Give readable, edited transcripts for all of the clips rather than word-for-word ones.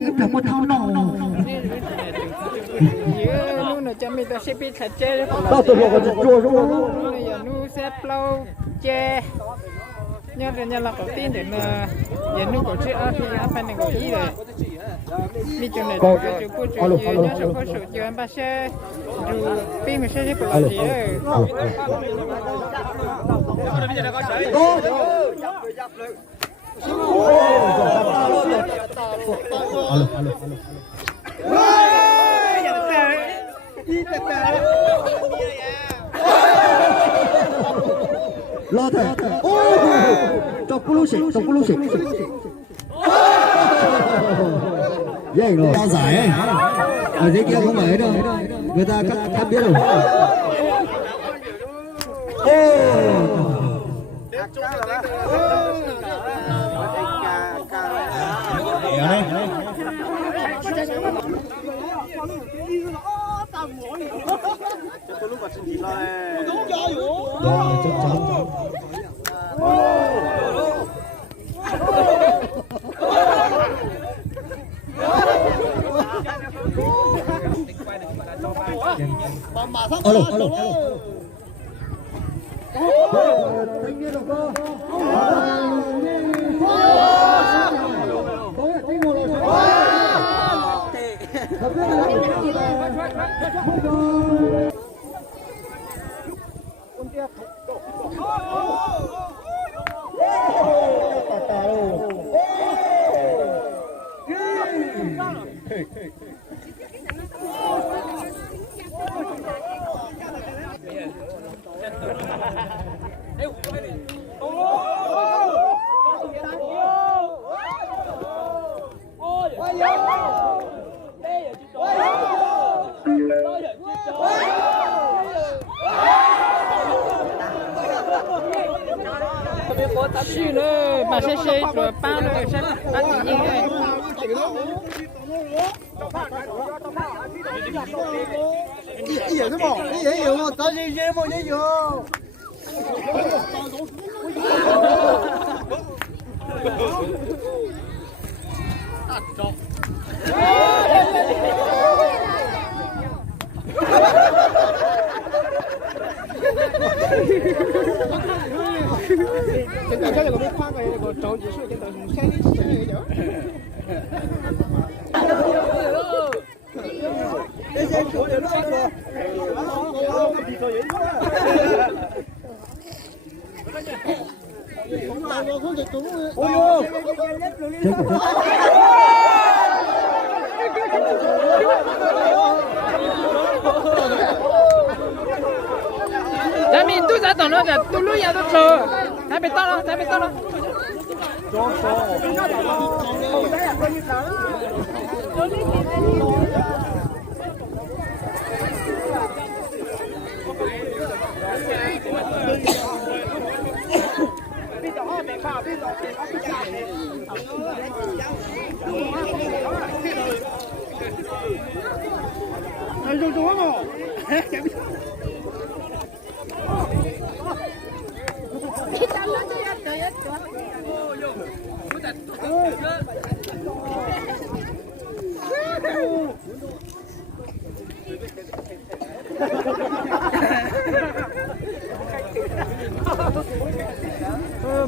Cả một thao nọ. Nu nó cho mình ta sẽ biết thật chơi đó. Tao tự lo cái chua rồi. Nu giờ nu sẽ lâu chơi. Nhớ là có tin để là giờ nu có chơi ở thì anh phải này có gì rồi. Đi chỗ này có chỗ cô chỗ gì nhớ chỗ cô chỗ chơi anh ba sẽ dù pin mình sẽ có làm gì đấy. Lo thế. Chọc cú xịt, chọc cú xịt. Dễ rồi. Cao giải ấy. Ở dưới kia không phải đâu. Người ta cắt biết rồi. Alo. Xí nữa, bà sẽ rồi bao nữa sẽ bắt gì vậy? Cái gì cái bộ, cái gì hiểu không? Tao gì bộ gì hiểu? Cái tàu cái biết khoan cái trâu chỉ số cái tàu xe đi cái chỗ. Cái xe chỗ để nó rồi. Không thể trúng. Ôi. Để mình tôi ra tận nó để tôi lui ra tôi chờ. Thấy bị to đó.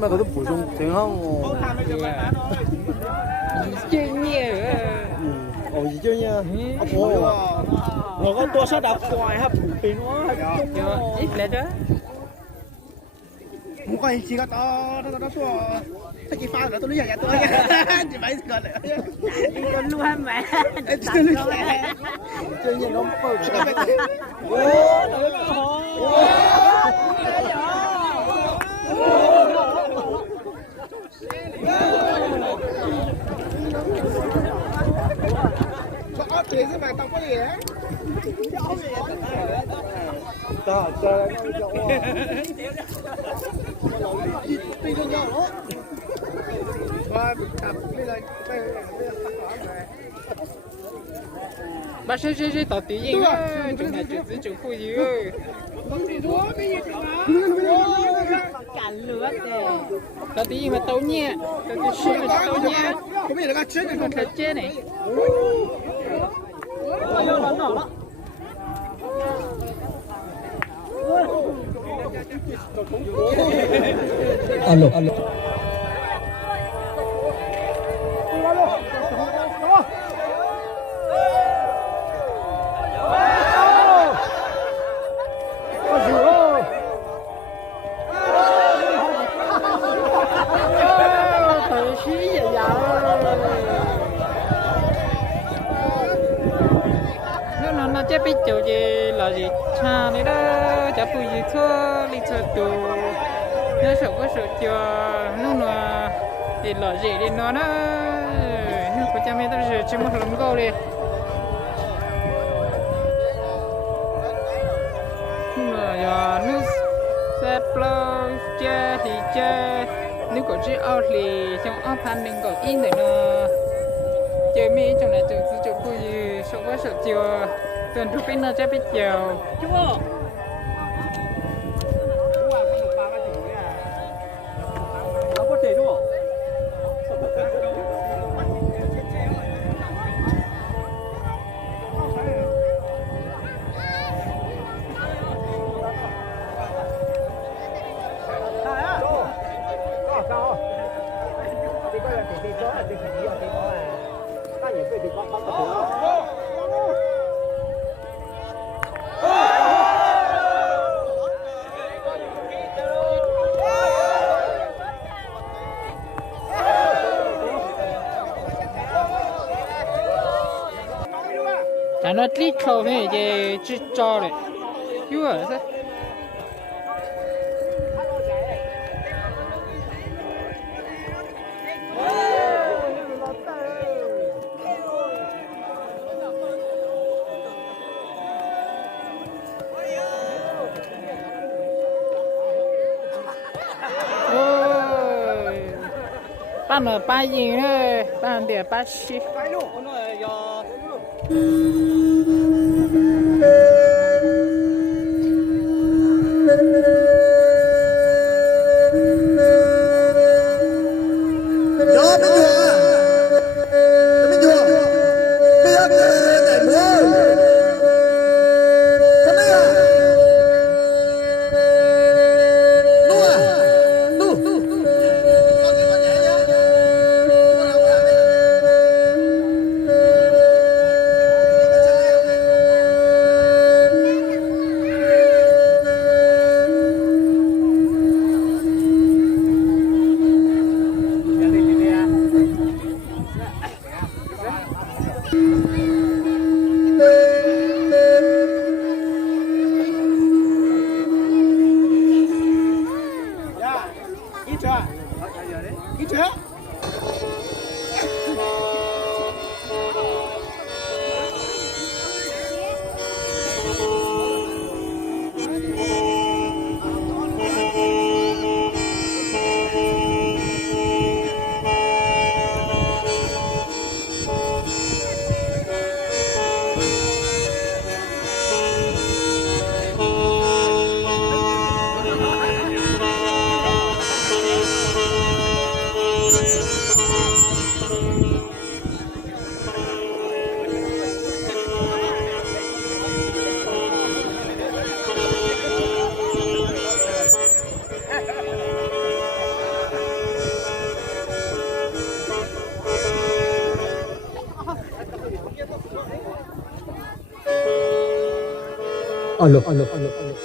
Mà có bổ sung tiếng không? Chơi nhiều. Gì chơi nha? Nó có tua sát đạp khoai hấp pin nó. Ít lên đó. Một con chỉ có nó tua. Thế chỉ pha nữa tôi lấy nhà tôi. Chỉ mấy con này. Con luôn hả mẹ? Chơi như nó bự. Chị sẽ mà tao có gì á? Tao chơi nó dậu đi lên nhau đó. Và tập đi lên đây bác sĩ tao tí gì á chúng này chuyện gì chúng phu gì ơi cắn lửa thế tao tí gì mà tao nhẹ tao tí xí mà tao nhẹ Không biết là chết hay con thật chết này alo alo nó chết biết chỗ gì là gì cha đấy đó chả phụ gì thưa đi chơi tù nó sợ có sợ cho nó thì là gì đi nó có cha mẹ tao giờ chỉ một lần câu đi nó sẽ bao chơi thì chơi nếu có chỉ ao thì trong ao pan đừng có in để nó chơi mấy trong này chỗ phụ gì sợ có sợ cho tuần trước bên nó chắc biết chiều nó lít khâu này về chỉ cho đấy chú ở thế bạn ở ba gì nữa bạn để ba xí alo alo alo alo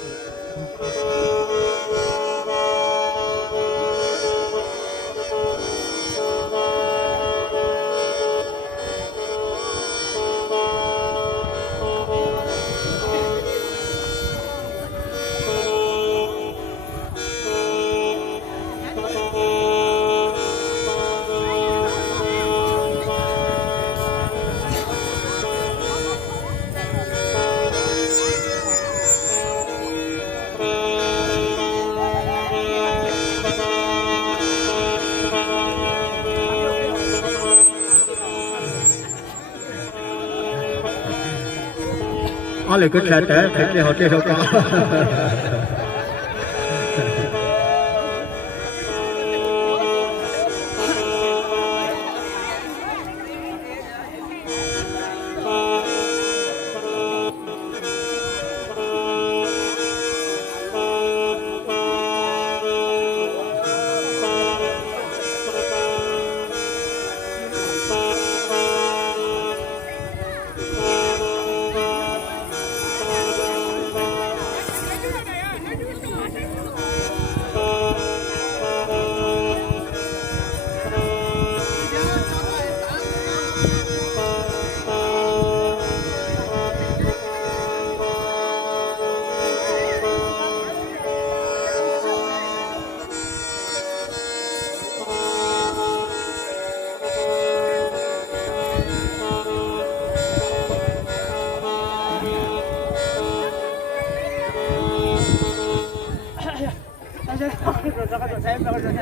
我嚟個劇頂，睇你學幾好教。